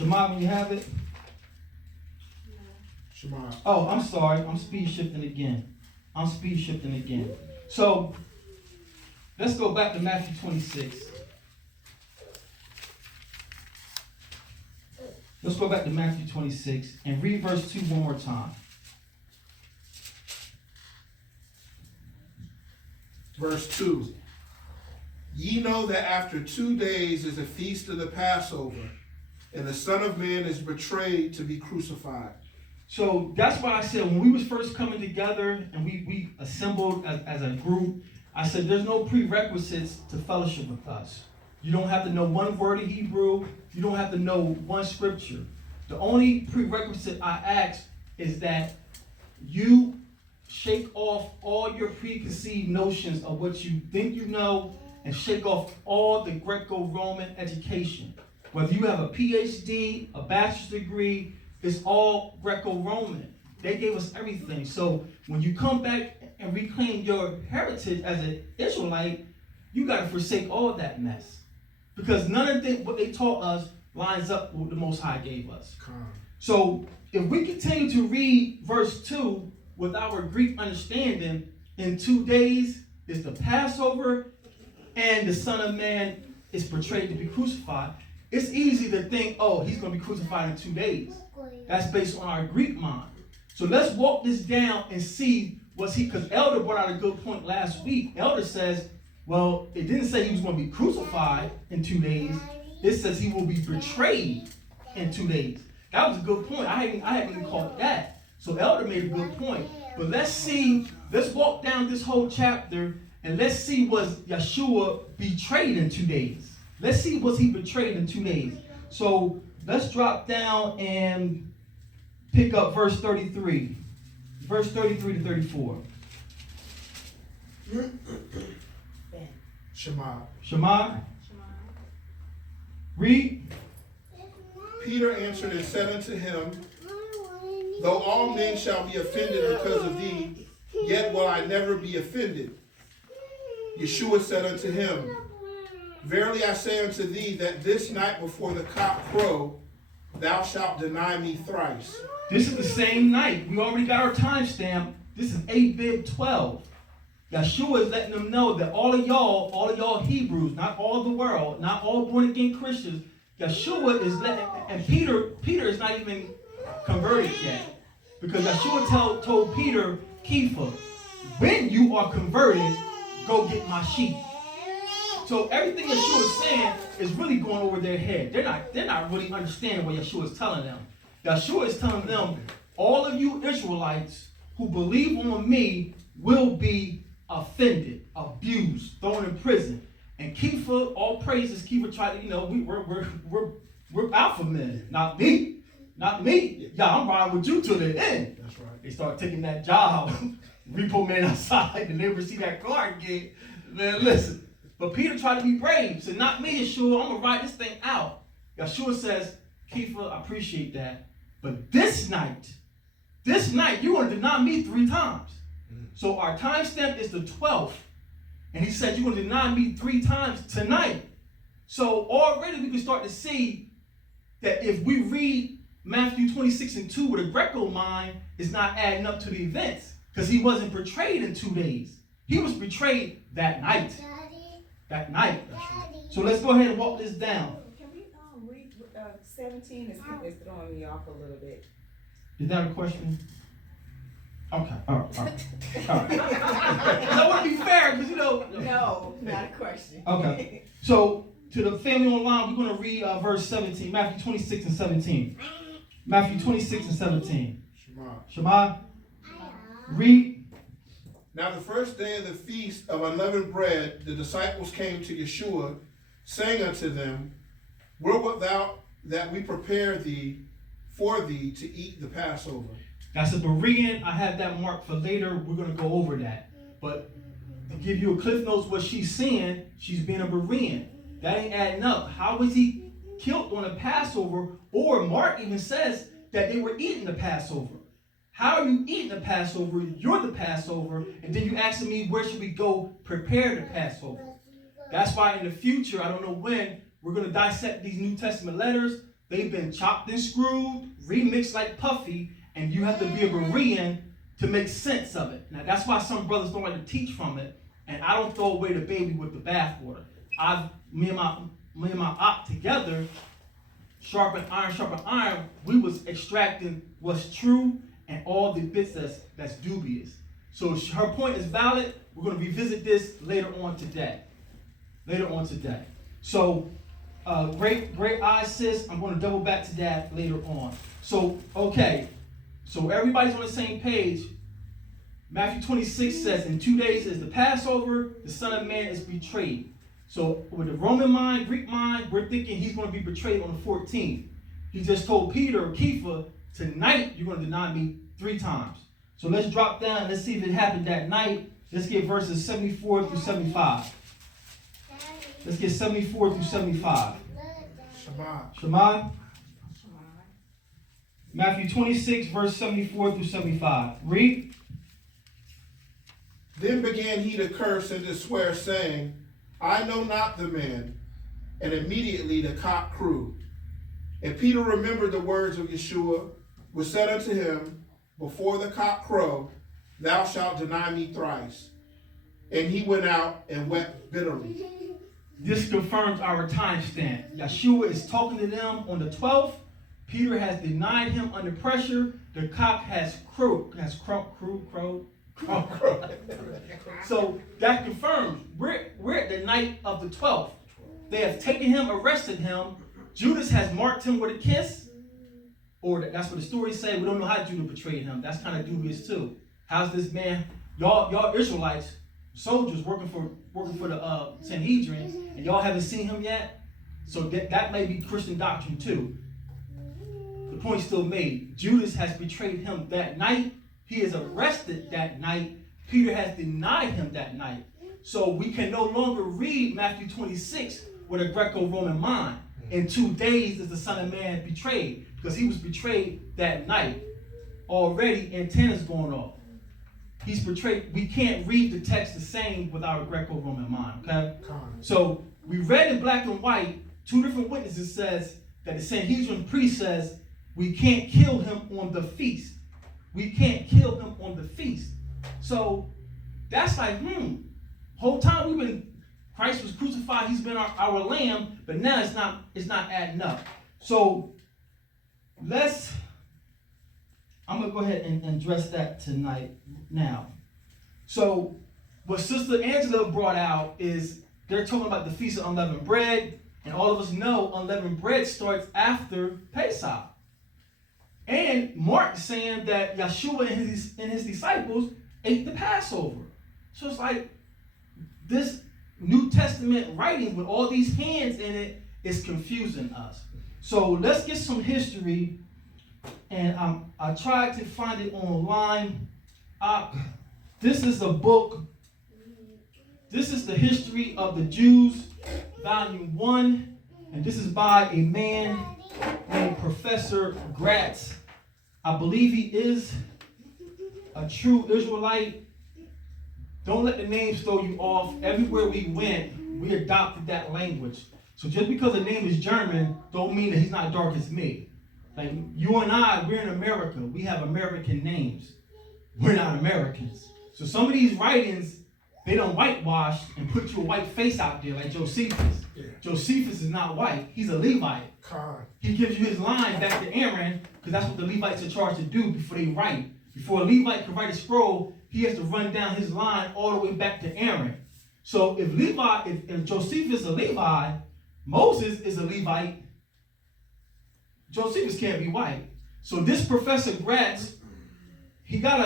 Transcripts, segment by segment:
Shema, when you have it. Shema. Oh, I'm sorry. I'm speed shifting again. So, let's go back to Matthew 26. Let's go back to Matthew 26 and read verse 2 one more time. Verse 2. Ye know that after 2 days is a feast of the Passover, and the Son of Man is betrayed to be crucified. So that's why I said when we was first coming together and we assembled as a group, I said there's no prerequisites to fellowship with us. You don't have to know one word of Hebrew. You don't have to know one scripture. The only prerequisite I ask is that you shake off all your preconceived notions of what you think you know and shake off all the Greco-Roman education. Whether you have a PhD, a bachelor's degree, it's all Greco-Roman. They gave us everything. So when you come back and reclaim your heritage as an Israelite, you got to forsake all that mess. Because none of what they taught us lines up with what the Most High gave us. So if we continue to read verse 2 with our Greek understanding, in 2 days is the Passover and the Son of Man is portrayed to be crucified, it's easy to think, oh, he's going to be crucified in 2 days. That's based on our Greek mind. So let's walk this down and see because Elder brought out a good point last week. Elder says, well, it didn't say he was going to be crucified in 2 days. It says he will be betrayed in 2 days. That was a good point. I hadn't even caught that. So Elder made a good point. But let's walk down this whole chapter and let's see, was Yeshua betrayed in 2 days? Let's see, was he betrayed in 2 days? So let's drop down and pick up verse 33. Verse 33 to 34. Shema. Read. Peter answered and said unto him, though all men shall be offended because of thee, yet will I never be offended. Yeshua said unto him, verily I say unto thee that this night before the cock crow, thou shalt deny me thrice. This is the same night. We already got our timestamp. This is 8-12. Yeshua is letting them know that all of y'all Hebrews, not all the world, not all born again Christians, Yeshua is letting, and Peter is not even converted yet. Because Yeshua told Peter, Kepha, when you are converted, go get my sheep. So everything Yeshua is saying is really going over their head. They're not really understanding what Yeshua is telling them. Yeshua is telling them, all of you Israelites who believe on me will be offended, abused, thrown in prison. And Kepha, all praises, Kepha tried to, we're alpha men, not me. Yeah, I'm riding with you to the end. That's right. They start taking that job, repo man outside, and never see that car again. Man, listen. But Peter tried to be brave. Said, not me, Yeshua. I'm going to ride this thing out. Yeshua says, Kepha, I appreciate that. But this night, you're going to deny me 3 times. So our timestamp is the 12th. And he said, you're going to deny me 3 times tonight. So already we can start to see that if we read Matthew 26:2 with a Greco mind, it's not adding up to the events. Because he wasn't betrayed in 2 days. He was betrayed that night. That night. So let's go ahead and walk this down. Can we read 17? Is throwing me off a little bit. Is that a question? Okay. All right. I want to be fair because No, not a question. Okay. So to the family online, we're going to read verse 17, Matthew 26 and 17. Matthew 26 and 17. Shema. Read. Now the first day of the feast of unleavened bread, the disciples came to Yeshua, saying unto them, where wilt thou that we prepare for thee to eat the Passover? That's a Berean. I have that marked for later. We're going to go over that. But to give you a cliff notes what she's saying, she's being a Berean. That ain't adding up. How was he killed on the Passover? Or Mark even says that they were eating the Passover. How are you eating the Passover? You're the Passover. And then you asking me, where should we go prepare the Passover? That's why in the future, I don't know when, we're going to dissect these New Testament letters They've been chopped and screwed, remixed like Puffy, and you have to be a Berean to make sense of it. Now that's why some brothers don't like to teach from it, and I don't throw away the baby with the bathwater. Me and my op together, sharpen iron, we was extracting what's true and all the bits that's dubious. So her point is valid. We're going to revisit this later on today. So, great eyes, sis. I'm going to double back to that later on. So, okay. So everybody's on the same page. Matthew 26 says, in 2 days is the Passover, the Son of Man is betrayed. So with the Roman mind, Greek mind, we're thinking he's going to be betrayed on the 14th. He just told Peter or Kepha, tonight you're going to deny me 3 times. So let's drop down. Let's see if it happened that night. Let's get verses 74 through 75. Let's get 74 through 75. Shema. Matthew 26, verse 74 through 75. Read. Then began he to curse and to swear, saying, I know not the man. And immediately the cock crew. And Peter remembered the words of Yeshua, which said unto him, before the cock crow, thou shalt deny me thrice. And he went out and wept bitterly. This confirms our timestamp. Yeshua is talking to them on the 12th. Peter has denied him under pressure. The cock has crowed. So that confirms we're at the night of the 12th. They have taken him, arrested him. Judas has marked him with a kiss. Or that's what the stories say. We don't know how Judas betrayed him. That's kind of dubious too. How's this man? Y'all Israelites, soldiers working for the Sanhedrin, and y'all haven't seen him yet. So that may be Christian doctrine too. The point still made. Judas has betrayed him that night. He is arrested that night. Peter has denied him that night. So we can no longer read Matthew 26 with a Greco-Roman mind. In 2 days is the Son of Man betrayed, because he was betrayed that night. Already antennas going off. He's betrayed. We can't read the text the same with our Greco-Roman mind, okay? So we read in black and white, 2 different witnesses says that the Sanhedrin priest says, we can't kill him on the feast. We can't kill him on the feast. So that's like, whole time Christ was crucified, he's been our lamb, but now it's not adding up. So I'm gonna go ahead and address that tonight now. So what Sister Angela brought out is they're talking about the Feast of Unleavened Bread, and all of us know unleavened bread starts after Pesach. And Mark is saying that Yeshua and his disciples ate the Passover. So it's like this New Testament writing with all these hands in it is confusing us. So let's get some history. And I tried to find it online. This is a book. This is the History of the Jews, Volume 1. And this is by a man named Professor Gratz. I believe he is a true Israelite. Don't let the names throw you off. Everywhere we went, we adopted that language. So just because the name is German, don't mean that he's not dark as me. Like you and I, we're in America. We have American names. We're not Americans. So some of these writings, they don't whitewash and put your white face out there like Josephus. Yeah. Josephus is not white. He's a Levite. He gives you his line back to Aaron, because that's what the Levites are charged to do before they write. Before a Levite can write a scroll, he has to run down his line all the way back to Aaron. So if Josephus is a Levi, Moses is a Levite, Josephus can't be white. So this Professor Gratz, he got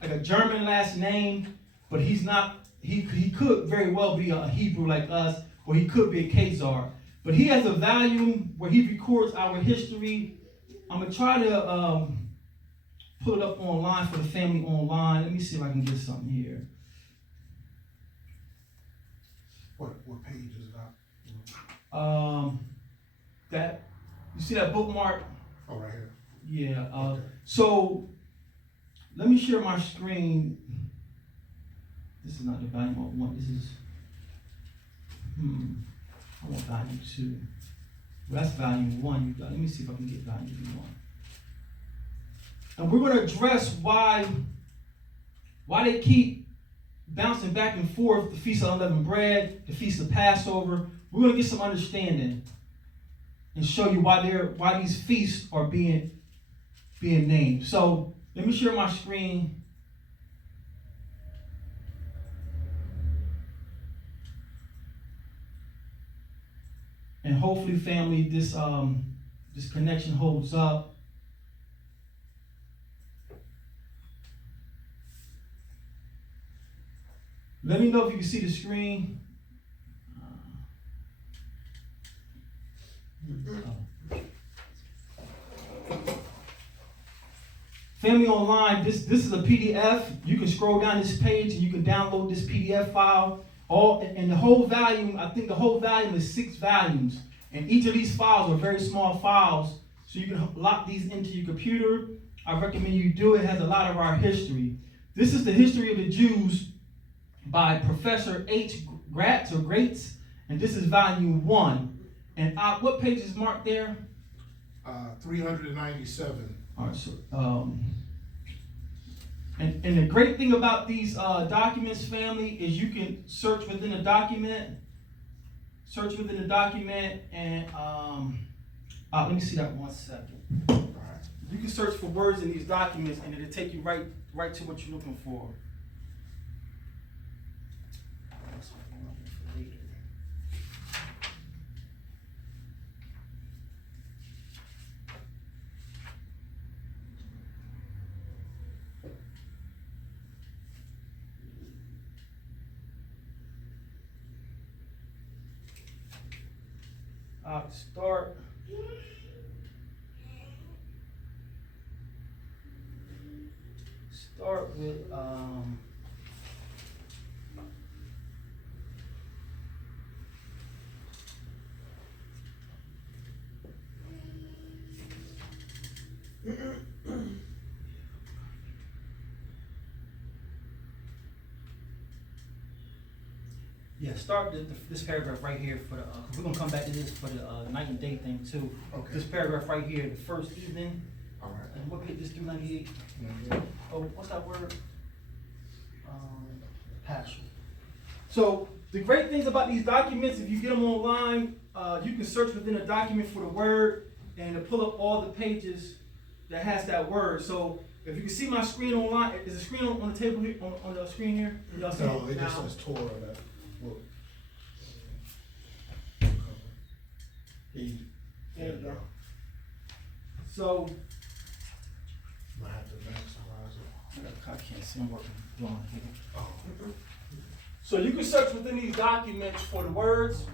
a German last name, but he's not. He could very well be a Hebrew like us, or he could be a Khazar. But he has a volume where he records our history. I'm gonna try to pull it up online for the family online. Let me see if I can get something here. What page is that? That you see that bookmark? Oh, right here. Yeah. Okay. So let me share my screen. This is not the volume I want. This is I want volume 2. Well, that's volume 1. Let me see if I can get volume 1. And we're going to address why they keep bouncing back and forth, the Feast of Unleavened Bread, the Feast of Passover. We're going to get some understanding and show you why these feasts are being named. So let me share my screen. And hopefully, family, this connection holds up. Let me know if you can see the screen. Family online, this is a PDF. You can scroll down this page and you can download this PDF file. And the whole volume, I think the whole volume is 6 volumes. And each of these files are very small files, so you can lock these into your computer. I recommend you do it. It has a lot of our history. This is the history of the Jews by Professor H. Graetz, and this is volume 1. And what page is marked there? 397. All right, so and the great thing about these documents, family, is you can search within a document. And let me see that 1 second. You can search for words in these documents, and it'll take you right to what you're looking for. Start with start this paragraph right here for the. Cause we're gonna come back to this for the night and day thing too. Okay. This paragraph right here, the first evening. All right. And what page is 398? Oh, what's that word? Passion. So the great things about these documents, if you get them online, you can search within a document for the word and it'll pull up all the pages that has that word. So if you can see my screen online, is the screen on the table here, on the screen here? Y'all see No, it it now? just says Torah. That book. There you go. So Might have to maximize it. I can't see what I'm doing here. Oh. So you can search within these documents for the words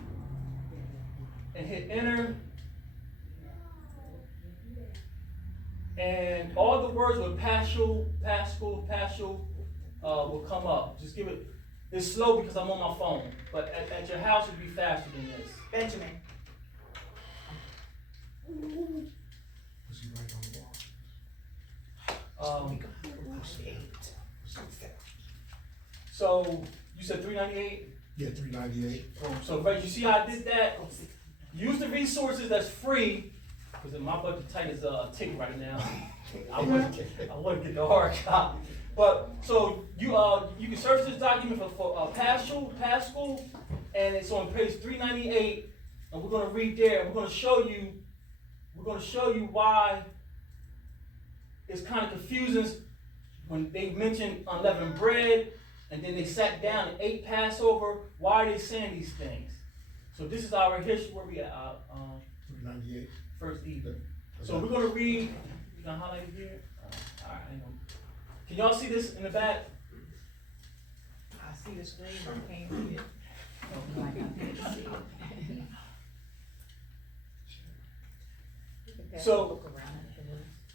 and hit enter. And all the words with Paschal will come up. Just give it, it's slow because I'm on my phone, but at your house it'll be faster than this. Benjamin. Was he right on the wall? So you said 398? Yeah, 398. So right, you see how I did that? Use the resources that's free, because my budget tight is a tick right now. I want to get the hard copy. But so you can search this document for Paschal, and it's on page 398, and we're going to read there. And we're going to show you why it's kind of confusing when they mention unleavened bread, and then they sat down and ate Passover. Why are they saying these things? So this is our history where we at 398. first evening. So we're going to read. You gonna highlight it here? All right, hang on. Can y'all see this in the back? I see the screen, I can't read it. So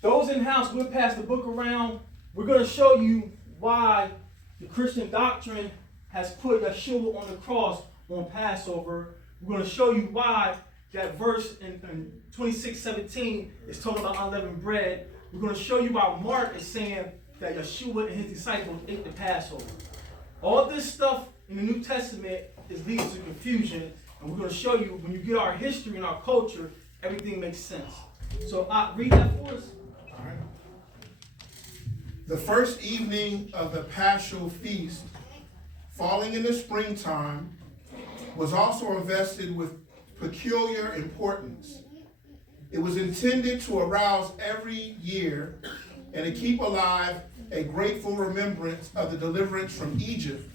those in house, we'll pass the book around. We're going to show you why the Christian doctrine has put Yeshua on the cross on Passover. We're going to show you why that verse in 26:17 is talking about unleavened bread. We're going to show you why Mark is saying that Yeshua and his disciples ate the Passover. All this stuff in the New Testament is leading to confusion, and we're going to show you when you get our history and our culture, everything makes sense. So read that for us. All right. The first evening of the Paschal feast, falling in the springtime, was also invested with peculiar importance. It was intended to arouse every year and to keep alive a grateful remembrance of the deliverance from Egypt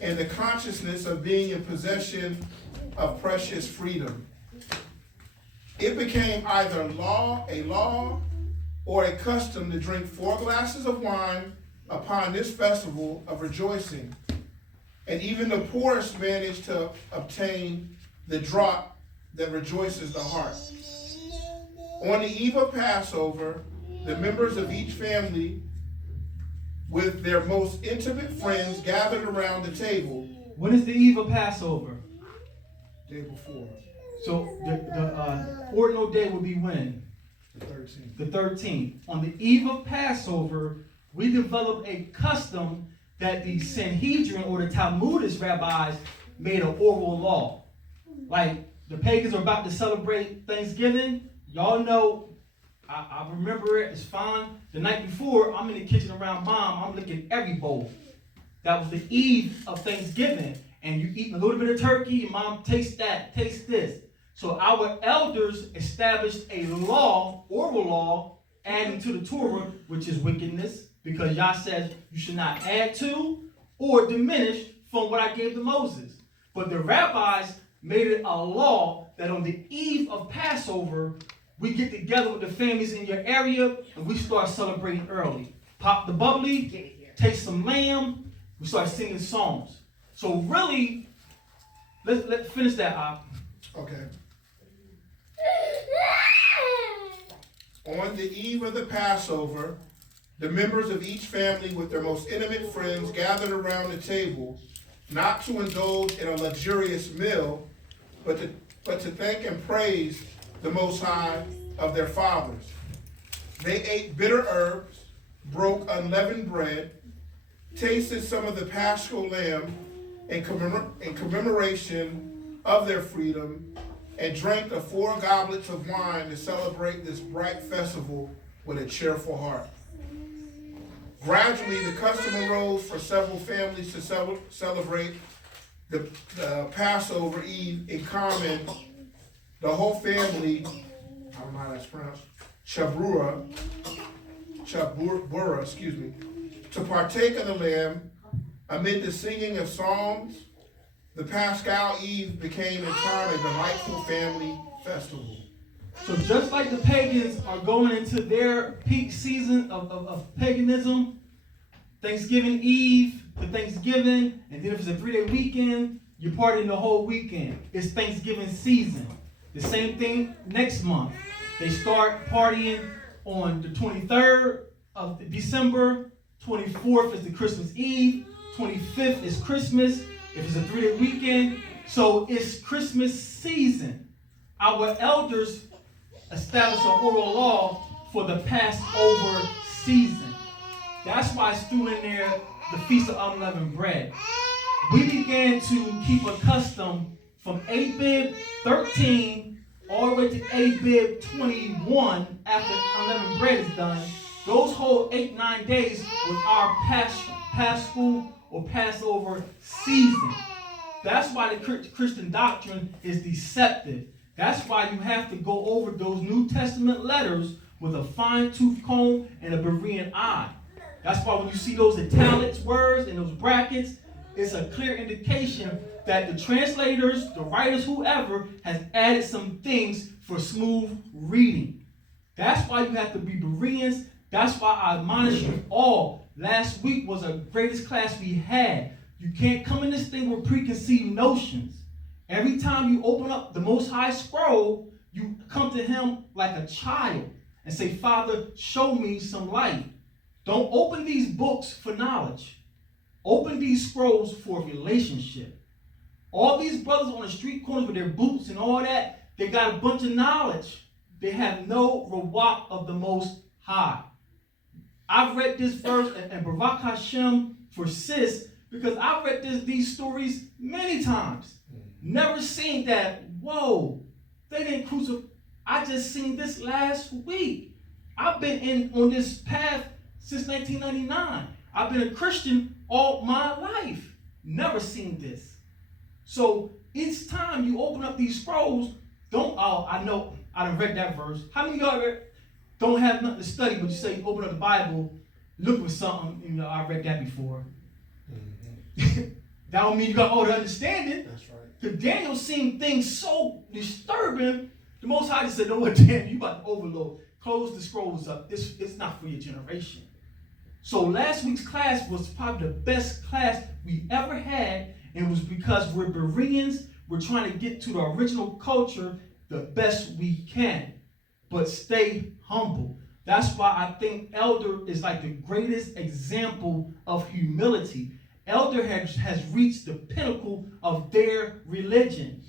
and the consciousness of being in possession of precious freedom. It became either a law, or a custom to drink 4 glasses of wine upon this festival of rejoicing. And even the poorest managed to obtain the draught that rejoices the heart. On the eve of Passover, the members of each family with their most intimate friends gathered around the table. When is the eve of Passover? Day before. So the ordinal day would be when? The 13th. The 13th. On the eve of Passover, we developed a custom that the Sanhedrin or the Talmudic rabbis made an oral law. Like the pagans are about to celebrate Thanksgiving. Y'all know, I remember it, it's fine. The night before, I'm in the kitchen around mom, I'm licking every bowl. That was the eve of Thanksgiving. And you eat a little bit of turkey, and mom, taste that, taste this. So our elders established a law, oral law, adding to the Torah, which is wickedness, because Yah says you should not add to or diminish from what I gave to Moses. But the rabbis made it a law that on the eve of Passover, we get together with the families in your area and we start celebrating early. Pop the bubbly, taste some lamb, we start singing songs. So really, let's finish that up. Okay. On the eve of the Passover, the members of each family with their most intimate friends gathered around the table, not to indulge in a luxurious meal, but to thank and praise the Most High of their fathers. They ate bitter herbs, broke unleavened bread, tasted some of the paschal lamb in commemoration of their freedom, and drank the 4 goblets of wine to celebrate this bright festival with a cheerful heart. Gradually, the custom arose for several families to celebrate the Passover Eve in common. The whole family, I don't know how that's pronounced, Chabura, to partake of the lamb amid the singing of psalms. The Paschal Eve became in time a delightful family festival. So just like the pagans are going into their peak season of paganism, Thanksgiving Eve to Thanksgiving, and then if it's a 3-day weekend, you're partying the whole weekend. It's Thanksgiving season. The same thing next month. They start partying on the 23rd of December, 24th is the Christmas Eve, 25th is Christmas, if it's a 3-day weekend. So it's Christmas season. Our elders established an oral law for the Passover season. That's why it's through in there the Feast of Unleavened Bread. We began to keep a custom from Abib 13 all the way to Abib 21 after unleavened bread is done. Those whole 8-9 days was our Paschal or Passover season. That's why the Christian doctrine is deceptive. That's why you have to go over those New Testament letters with a fine-tooth comb and a Berean eye. That's why when you see those italics words and those brackets, it's a clear indication that the translators, the writers, whoever, has added some things for smooth reading. That's why you have to be Bereans. That's why I admonish you all. Last week was the greatest class we had. You can't come in this thing with preconceived notions. Every time you open up the Most High scroll, you come to him like a child and say, Father, show me some light. Don't open these books for knowledge. Open these scrolls for relationship. All these brothers on the street corners with their boots and all that, they got a bunch of knowledge. They have no rawak of the Most High. I've read this verse and Baruch Hashem for sis because I've read these stories many times. Never seen that, whoa, they didn't crucify. I just seen this last week. I've been on this path since 1999. I've been a Christian all my life. Never seen this. So each time you open up these scrolls, I know I done read that verse. How many of y'all don't have nothing to study, but you say you open up the Bible, look for something, I read that before. Mm-hmm. That don't mean you got all the understanding. That's right. Because Daniel seen things so disturbing, the Most High just said, no, what, Daniel, you about to overload. Close the scrolls up. It's not for your generation. So last week's class was probably the best class we ever had, and it was because we're Bereans. We're trying to get to the original culture the best we can, but stay humble. That's why I think Elder is like the greatest example of humility. Elder has reached the pinnacle of their religion.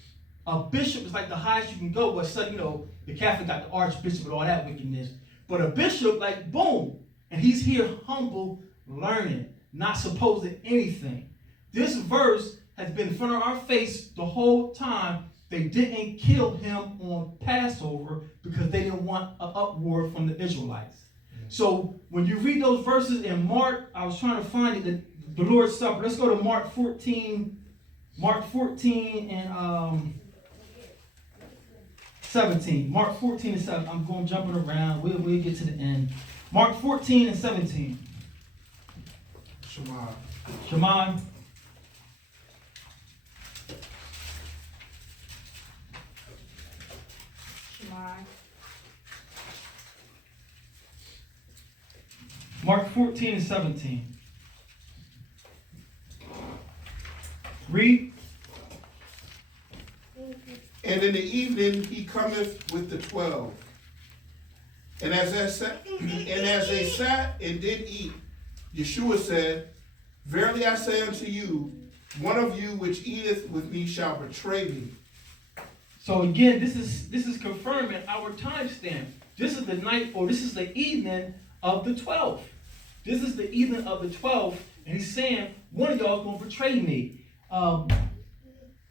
A bishop is like the highest you can go. But so, the Catholic got the archbishop and all that wickedness. But a bishop, like, boom. And he's here humble, learning, not supposed to anything. This verse has been in front of our face the whole time. They didn't kill him on Passover because they didn't want an uproar from the Israelites. So when you read those verses in Mark, I was trying to find it, the Lord's Supper. Let's go to Mark 14. Mark 14 and 17. Mark 14 and 7. I'm going jumping around. We'll get to the end. Mark 14 and 17. Shema. Shema. Shema. Mark 14 and 17. Read. And in the evening he cometh with the 12. And as they sat and did eat, Yeshua said, Verily I say unto you, one of you which eateth with me shall betray me. So again, this is confirming our timestamp. This is the night, or this is the evening of the 12th. This is the evening of the 12th, and he's saying, one of y'all is going to betray me.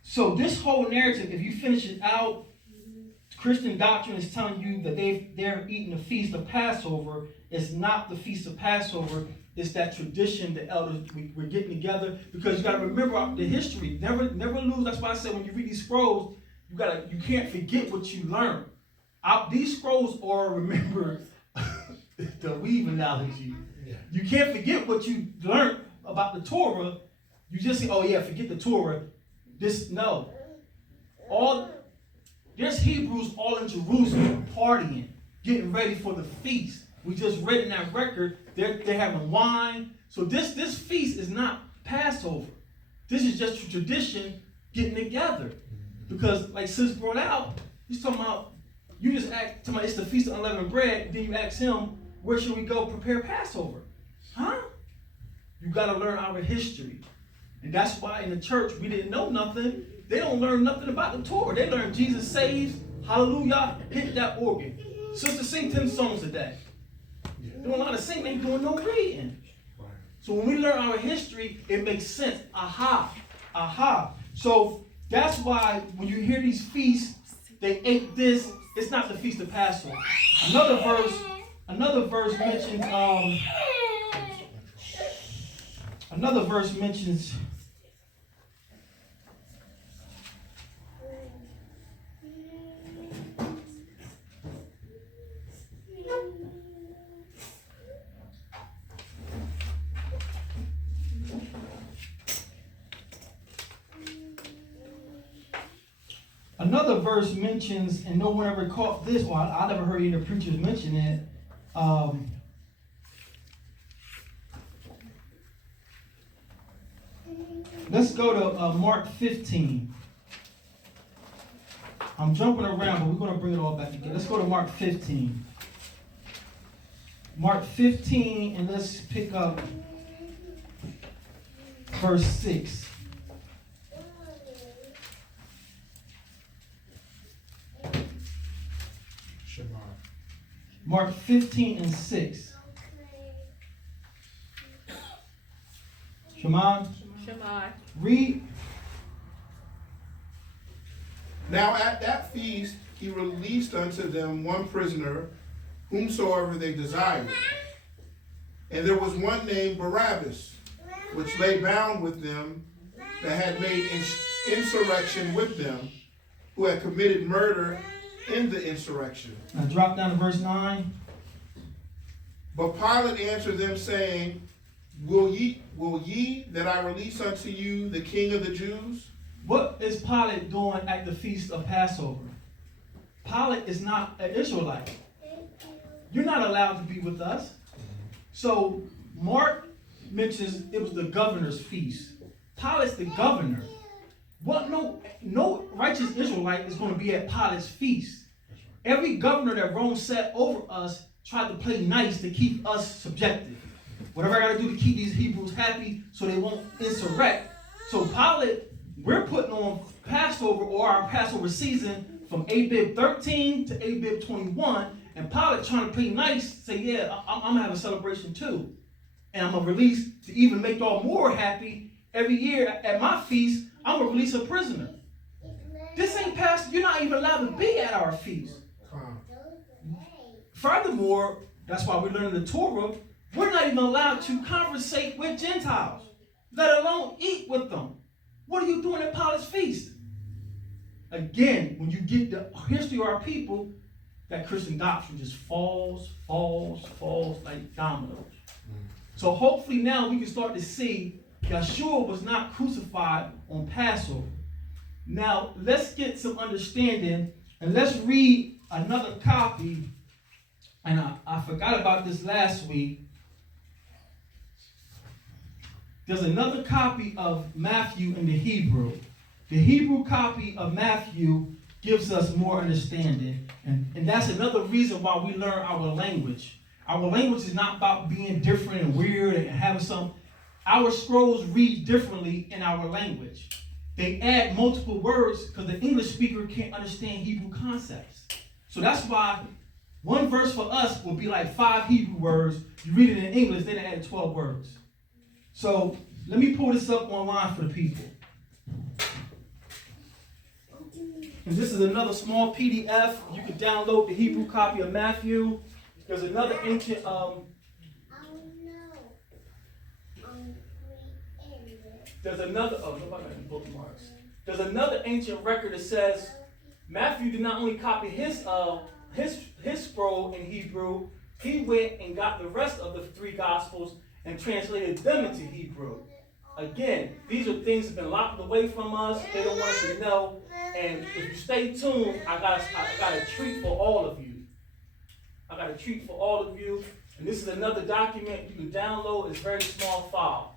So this whole narrative, if you finish it out, Christian doctrine is telling you that they're eating the feast of Passover. It's not the feast of Passover. It's that tradition the elders, we're getting together, because you got to remember the history. Never lose. That's why I said when you read these scrolls, you can't forget what you learned. These scrolls are, remember, the weave analogy. Yeah. You can't forget what you learned about the Torah. You just say, oh yeah, forget the Torah. No. There's Hebrews all in Jerusalem partying, getting ready for the feast. We just read in that record, they're having wine. So this feast is not Passover. This is just a tradition getting together. Because like Sis brought out, he's talking about, it's the Feast of Unleavened Bread, then you ask him, where should we go prepare Passover? Huh? You got to learn our history. And that's why in the church, we didn't know nothing. They don't learn nothing about the Torah. They learn Jesus saves, hallelujah, hit that organ. Sister sing 10 songs a day. They don't know how to sing, they ain't doing no reading. So when we learn our history, it makes sense. Aha. So that's why when you hear these feasts, they ate this, it's not the Feast of Passover. Another verse mentions and no one ever caught this one. I never heard any of the preachers mention it. Let's go to Mark 15. I'm jumping around, but we're going to bring it all back together. Let's go to Mark 15. Mark 15, and let's pick up verse 6. Shema. Mark 15 and 6. Shema. Shema. Read. Now at that feast he released unto them one prisoner, whomsoever they desired. And there was one named Barabbas, which lay bound with them, that had made insurrection with them, who had committed murder in the insurrection. Now drop down to verse 9. But Pilate answered them, saying, Will ye that I release unto you the King of the Jews? What is Pilate doing at the feast of Passover? Pilate is not an Israelite. You're not allowed to be with us. So Mark mentions it was the governor's feast. Pilate's the governor. What? No righteous Israelite is going to be at Pilate's feast. Every governor that Rome set over us tried to play nice to keep us subjected. Whatever I got to do to keep these Hebrews happy so they won't insurrect. So Pilate, we're putting on Passover or our Passover season from Abib 13 to Abib 21, and Pilate trying to play nice, say, yeah, I'm going to have a celebration too. And I'm going to release, to even make y'all more happy, every year at my feast, I'm going to release a prisoner. This ain't Passover. You're not even allowed to be at our feast. Furthermore, that's why we learn the Torah, we're not even allowed to conversate with Gentiles, let alone eat with them. What are you doing at Pilate's feast? Again, when you get the history of our people, that Christian doctrine just falls like dominoes. So hopefully now we can start to see Yeshua was not crucified on Passover. Now let's get some understanding and let's read another copy. And I forgot about this last week. There's another copy of Matthew in the Hebrew. The Hebrew copy of Matthew gives us more understanding. And that's another reason why we learn our language. Our language is not about being different and weird and having some. Our scrolls read differently in our language. They add multiple words because the English speaker can't understand Hebrew concepts. So that's why one verse for us will be like 5 Hebrew words. You read it in English, they added 12 words. So let me pull this up online for the people. And this is another small PDF. You can download the Hebrew copy of Matthew. There's another ancient bookmarks. There's another ancient record that says Matthew did not only copy his scroll in Hebrew, he went and got the rest of the 3 Gospels and translated them into Hebrew. Again, these are things that have been locked away from us. They don't want us to know. And if you stay tuned, I got a treat for all of you. And this is another document you can download. It's a very small file.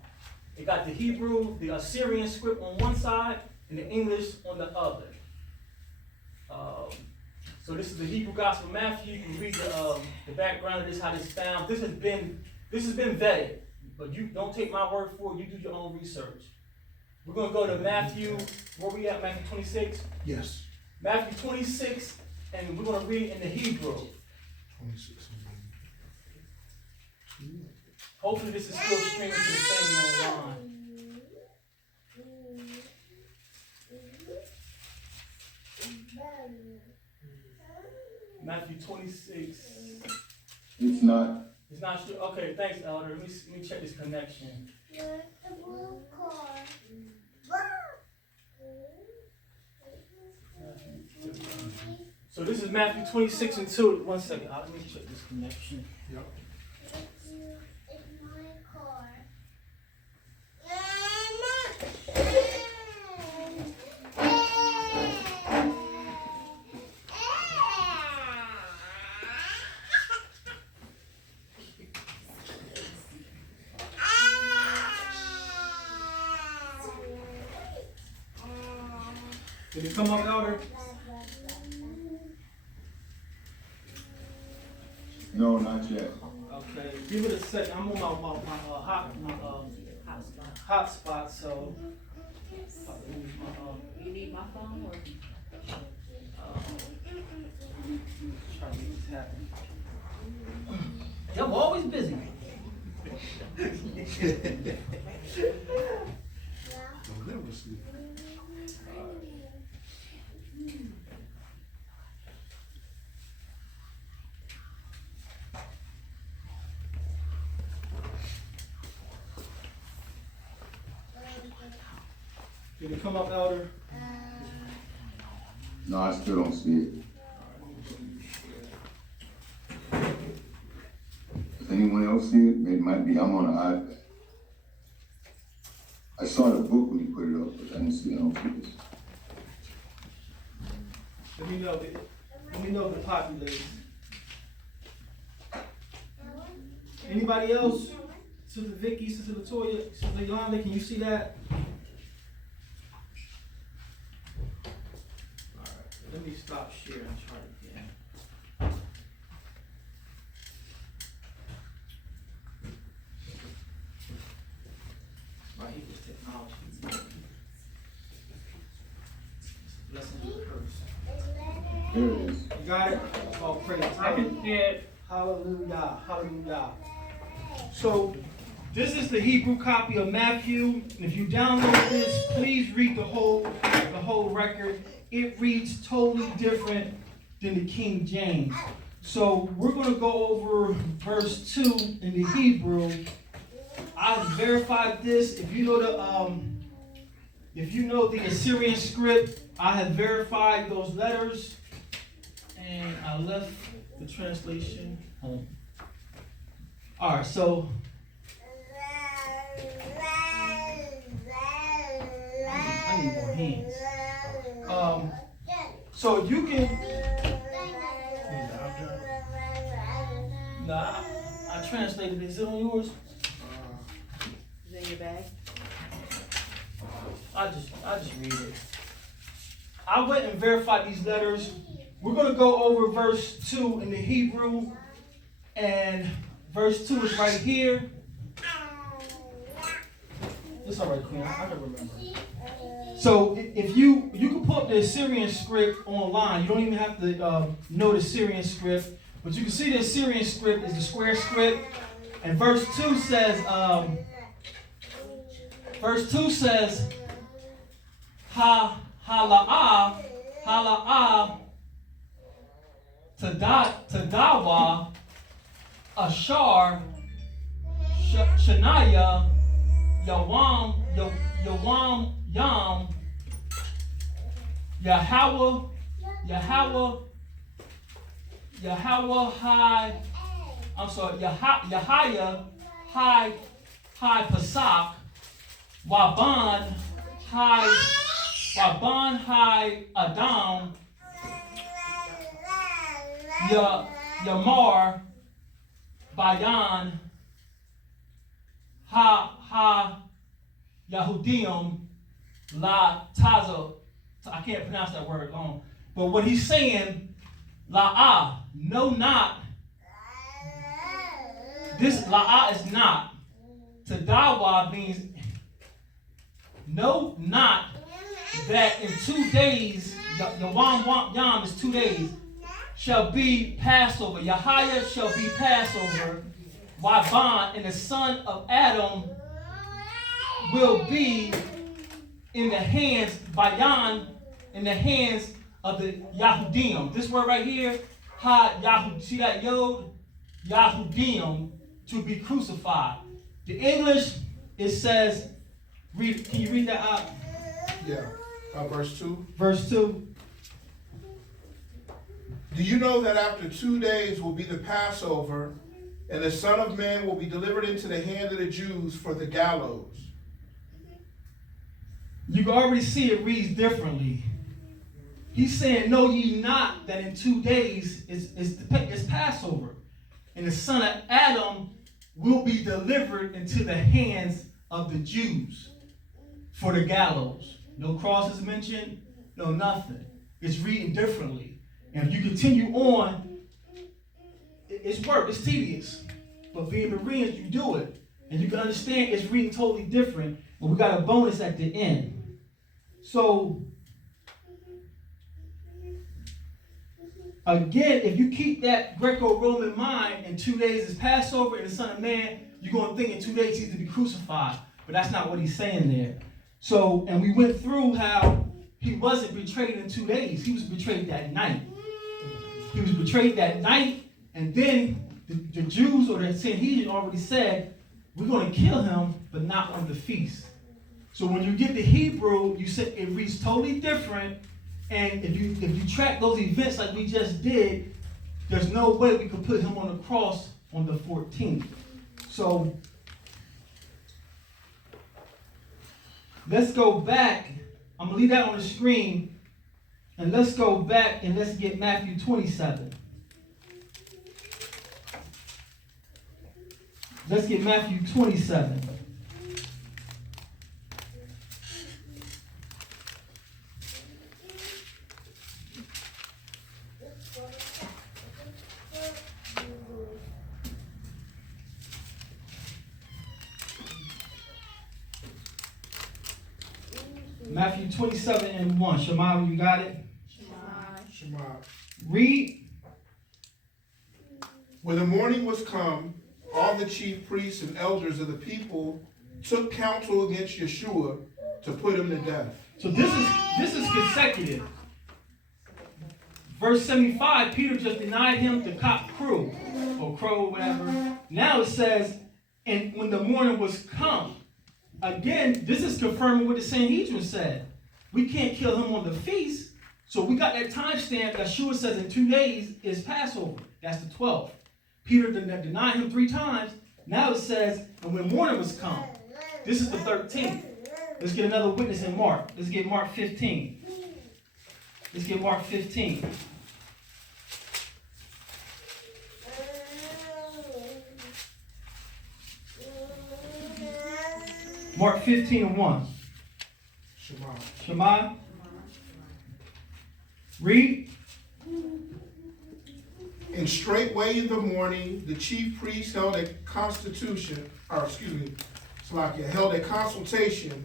It got the Hebrew, the Assyrian script on one side, and the English on the other. So this is the Hebrew Gospel of Matthew. You can read the background of this, how this is found. This has been vetted, but you don't take my word for it. You do your own research. We're going to go to Matthew. Where we at? Matthew 26? Yes. Matthew 26, and we're going to read in the Hebrew. 26. Hopefully this is still streaming to the family online. Matthew 26. It's not. It's not sure. Okay, thanks, Elder. Let me check this connection. So this is Matthew 26 and 2. One second. Let me check this connection. Yep. Did it come up, Elder? No, not yet. Okay, give it a second. I'm on my hotspot, so. You need my phone or? Try to make this happen. I'm always busy. Don't never sleep. Did it come up, Elder? No, I still don't see it. Does anyone else see it? It might be, I'm on an iPad. I saw the book when you put it up, but I didn't see it on this. Let me know if it populates. Anybody else? Sister Vicky, Sister Latoya, Sister Yolanda, can you see that? Alright, let me stop sharing and try it again. Right here is technology. Blessing and curse. There it is. You got it? Oh, praise God. I can see it. Hallelujah, hallelujah. So, this is the Hebrew copy of Matthew. And if you download this, please read the whole record. It reads totally different than the King James. So, we're going to go over verse 2 in the Hebrew. I verified this. If you know the Assyrian script, I have verified those letters, and I left the translation home. All right, so I need more hands. So you can. Nah, I translated it. Is it on yours? Is it in your bag? I just read it. I went and verified these letters. We're going to go over verse 2 in the Hebrew, and verse 2 is right here. It's all right, Queen. I can remember. So if you can pull up the Assyrian script online. You don't even have to know the Assyrian script, but you can see the Assyrian script is the square script, and verse 2 says, hala'ah, Tadawa, Ashar, Shania, Yawam, Yam, Yahweh, Yahaya, Hi Pasak, Waban, Hi Adam, Yamar, Bayan, Yahudim, La Tazo. I can't pronounce that word long. But what he's saying, La'ah, no, not. This La'ah is not. Tadawa means no, not that in 2 days, the Yam is 2 days, shall be Passover. Yahaya shall be Passover. Waban, and the son of Adam will be in the hands, Bayan, in the hands of the Yahudim. This word right here, see that Yod? Yahudim, to be crucified. The English, it says, can you read that out? Yeah. Verse 2. Verse 2. Do you know that after 2 days will be the Passover, and the Son of Man will be delivered into the hand of the Jews for the gallows? You can already see it reads differently. He's saying, know ye not that in 2 days is Passover, and the son of Adam will be delivered into the hands of the Jews for the gallows. No cross is mentioned, no nothing. It's reading differently. And if you continue on, it's work, it's tedious. But being Bereans, you do it. And you can understand it's reading totally different. And we got a bonus at the end. So, again, if you keep that Greco-Roman mind, in 2 days is Passover and the Son of Man, you're going to think in 2 days he's to be crucified. But that's not what he's saying there. So, and we went through how he wasn't betrayed in 2 days. He was betrayed that night. He was betrayed that night, and then the Jews or the Sanhedrin already said, we're going to kill him, but not on the feast. So when you get the Hebrew, you say it reads totally different. And if you track those events like we just did, there's no way we could put him on the cross on the 14th. So let's go back. I'm going to leave that on the screen. And let's go back and let's get Matthew 27. Let's get Matthew 27. Matthew 27 and 1. Shema, you got it? Shema. Read. When the morning was come, all the chief priests and elders of the people took counsel against Yeshua to put him to death. So this is consecutive. Verse 75, Peter just denied him to cock crew, or crow, or whatever. Now it says, and when the morning was come, again, this is confirming what the Sanhedrin said. We can't kill him on the feast. So we got that timestamp. Yeshua says in 2 days is Passover. That's the 12th. Peter denied him 3 times. Now it says, and when morning was come, this is the 13th. Let's get another witness in Mark. Let's get Mark 15. Let's get Mark 15. Mark 15 and 1. Shema. Shema. Read. And straightway in the morning, the chief priests held a held a consultation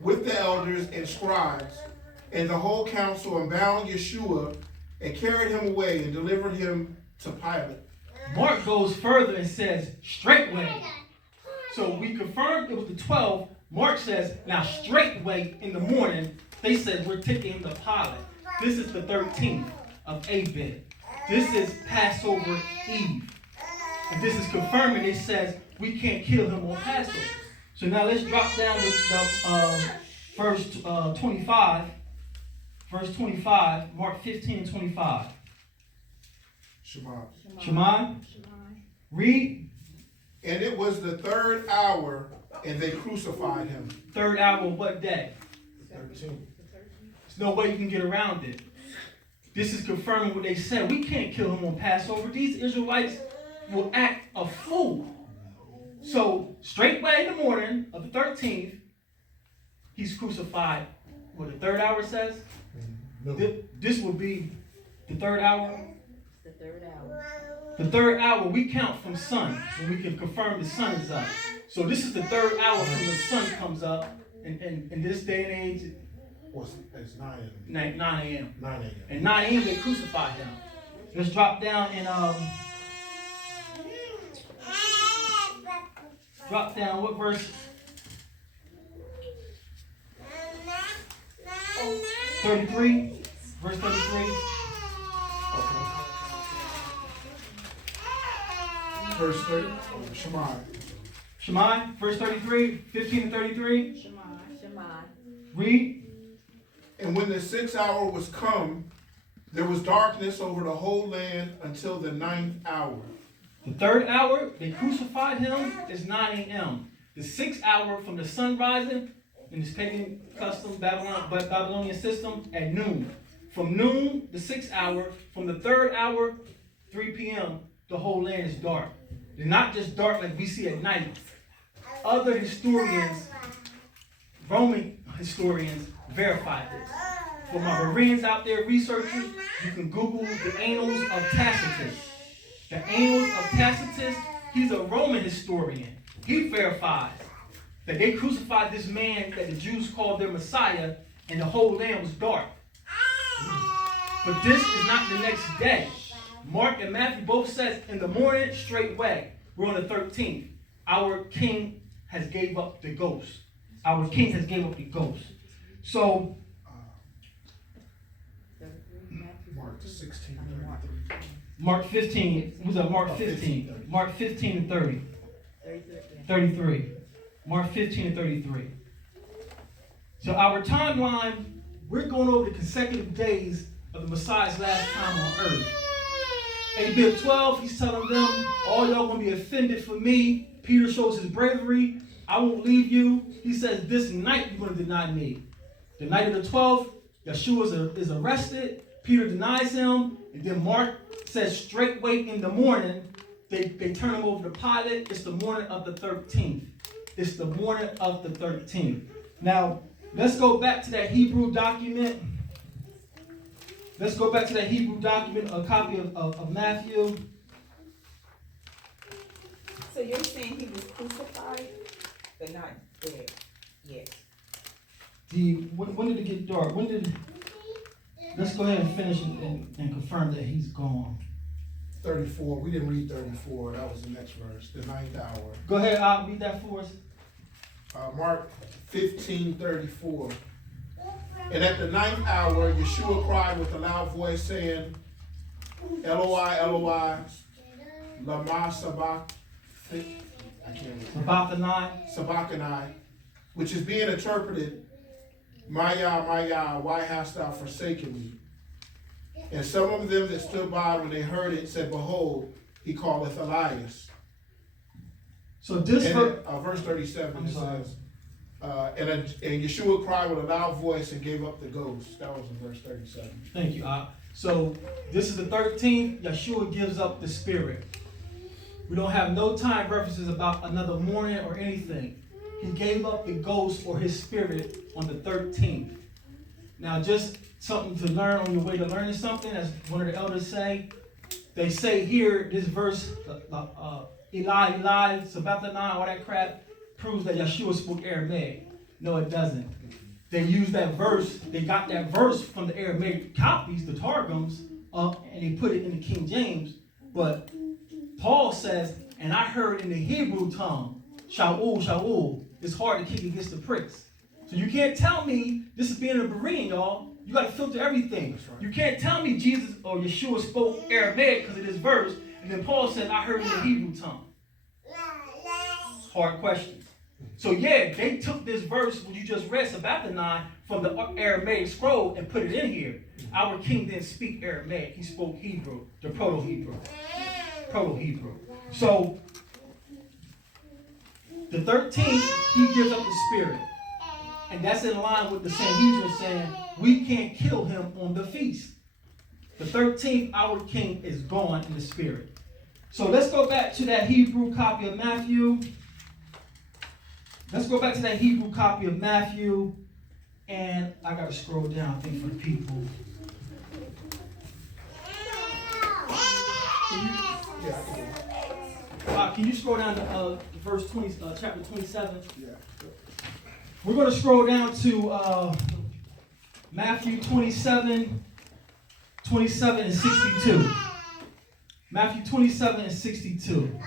with the elders and scribes and the whole council, and bound Yeshua and carried him away and delivered him to Pilate. Mark goes further and says, straightway. So we confirmed it was the 12th. Mark says, now straightway in the morning, they said, we're taking him to Pilate. This is the 13th of Abib. This is Passover Eve. And this is confirming, it says, we can't kill him on Passover. So now let's drop down to verse 25. Verse 25, Mark 15 and 25. Shema. Shema. Read. And it was the 3rd hour, and they crucified him. 3rd hour, what day? 13. There's no way you can get around it. This is confirming what they said. We can't kill him on Passover. These Israelites will act a fool. So, straightway in the morning of the 13th, he's crucified. What the 3rd hour says? No. This will be the 3rd hour. The 3rd hour. The 3rd hour, we count from sun, when we can confirm the sun is up. So this is the 3rd hour from the sun comes up. In this day and age, It's 9 a.m. 9 a.m. 9 a.m. At 9 a.m. they crucified him. Let's drop down and drop down what verse? 33. Verse 33. Okay. Verse 30. Shema. Shema, verse 33, 15 and 33. Shema. Read. And when the 6th hour was come, there was darkness over the whole land until the 9th hour. The 3rd hour, they crucified him, is 9 a.m. The 6th hour from the sun rising, in this pagan custom, Babylonian system, at noon. From noon, the 6th hour, from the 3rd hour, 3 p.m., the whole land is dark. It's not just dark like we see at night. Other historians, Roman historians, verified this. For my Bereans out there, researchers, you can Google the Annals of Tacitus. The Annals of Tacitus, he's a Roman historian. He verifies that they crucified this man that the Jews called their Messiah, and the whole land was dark. But this is not the next day. Mark and Matthew both says in the morning, straightway. We're on the 13th. Our king has gave up the ghost. Our king has gave up the ghost. So, Mark 16. Mark 15, who's that? Mark 15. Mark 15 and 30. 33. Mark 15 and 33. So our timeline, we're going over the consecutive days of the Messiah's last time on earth. In Bib 12, he's telling them, all y'all gonna be offended for me. Peter shows his bravery. I won't leave you. He says, this night you're gonna deny me. The night of the 12th, Yeshua is arrested. Peter denies him. And then Mark says, straightway in the morning, they turn him over to Pilate. It's the morning of the 13th. It's the morning of the 13th. Now, let's go back to that Hebrew document. Let's go back to that Hebrew document, a copy of Matthew. So you're saying he was crucified, but not dead yet? When did it get dark? Let's go ahead and finish and confirm that he's gone. 34. We didn't read 34. That was the next verse. The 9th hour. Go ahead, I'll read that for us. Mark 15:34. And at the 9th hour, Yeshua cried with a loud voice, saying, Eloi, Eloi, lama sabachthani. I can't remember. Sabachthani, which is being interpreted, my Yah, why hast thou forsaken me? And some of them that stood by when they heard it said, behold, he calleth Elias. So this verse 37, it says, and Yeshua cried with a loud voice and gave up the ghost. That was in verse 37. Thank you, So this is the 13th. Yeshua gives up the spirit. We don't have no time references about another morning or anything. He gave up the ghost or his spirit on the 13th. Now, just something to learn on your way to learning something, as one of the elders say. They say here, this verse, Eli, Eli, Sabbathani, all that crap, proves that Yeshua spoke Aramaic. No, it doesn't. They use that verse, they got that verse from the Aramaic copies, the Targums, and they put it in the King James. But Paul says, and I heard in the Hebrew tongue, Shaul, Shaul, it's hard to kick against the pricks. So you can't tell me, this is being a Berean, y'all. You got to filter everything. Right. You can't tell me Jesus or Yeshua spoke Aramaic because of this verse, and then Paul said, I heard in the Hebrew tongue. Hard question. So yeah, they took this verse, when you just read, Sabbathani, from the Aramaic scroll and put it in here. Our king didn't speak Aramaic. He spoke Hebrew, the Proto-Hebrew. Proto-Hebrew. So, the 13th, he gives up the spirit. And that's in line with the Sanhedrin saying, we can't kill him on the feast. The 13th, our king is gone in the spirit. So let's go back to that Hebrew copy of Matthew. Let's go back to that Hebrew copy of Matthew. And I got to scroll down, I think, for the people. Can you scroll down to verse 20, chapter 27? Yeah. We're going to scroll down to Matthew 27, 27 and 62. Matthew 27 and 62.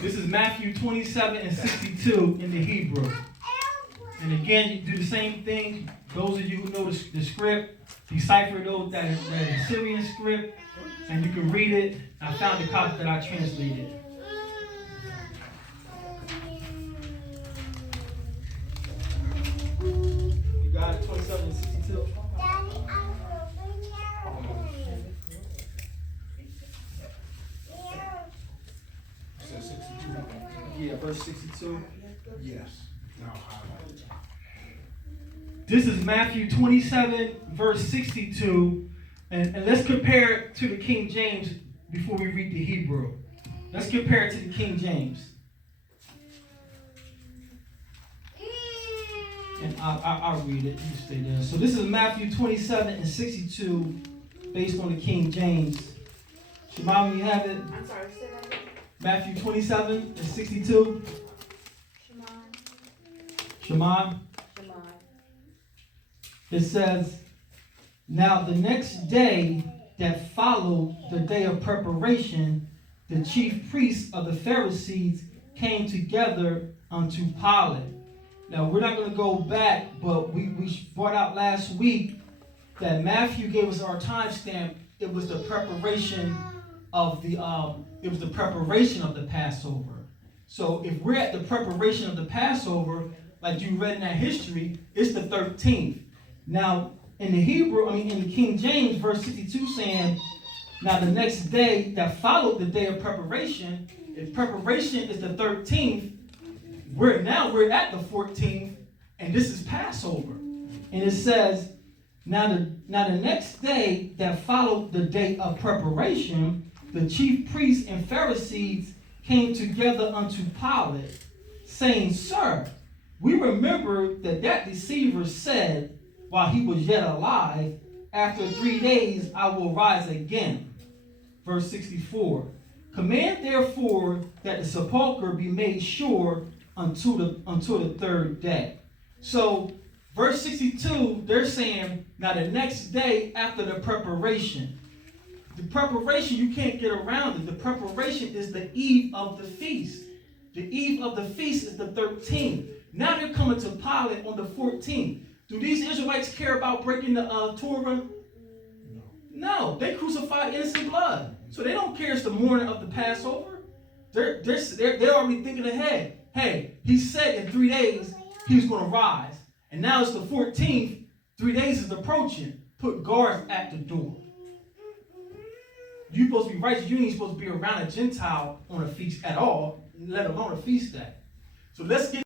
This is Matthew 27 and 62 in the Hebrew. And again, you do the same thing. Those of you who know the script, decipher those that are Syrian script, and you can read it. I found the copy that I translated. You got it, 27 and 62? Yeah, verse 62. Yes. Now highlight it. This is Matthew 27, verse 62. And let's compare it to the King James before we read the Hebrew. Let's compare it to the King James. And I'll read it. You stay there. So this is Matthew 27 and 62 based on the King James. Shema, when you have it. I'm sorry, say that again. Matthew 27 and 62. Shema. It says, now the next day that followed the day of preparation, the chief priests of the Pharisees came together unto Pilate. Now we're not going to go back, but we brought out last week that Matthew gave us our timestamp. It was the preparation of the Passover. So if we're at the preparation of the Passover, like you read in that history, it's the 13th. Now, in the in the King James, verse 62 saying, now the next day that followed the day of preparation, if preparation is the 13th, we're at the 14th, and this is Passover. And it says, now the next day that followed the day of preparation, the chief priests and Pharisees came together unto Pilate, saying, Sir, we remember that deceiver said, while he was yet alive, after 3 days I will rise again. Verse 64. Command therefore that the sepulchre be made sure until the third day. So, verse 62, they're saying, now the next day after the preparation. The preparation, you can't get around it. The preparation is the eve of the feast. The eve of the feast is the 13th. Now they're coming to Pilate on the 14th. Do these Israelites care about breaking the Torah? No, they crucified innocent blood. So they don't care it's the morning of the Passover. They're already thinking ahead. Hey, he said in 3 days he was going to rise. And now it's the 14th. 3 days is approaching. Put guards at the door. You're supposed to be righteous. You ain't supposed to be around a Gentile on a feast at all, let alone a feast day. So let's get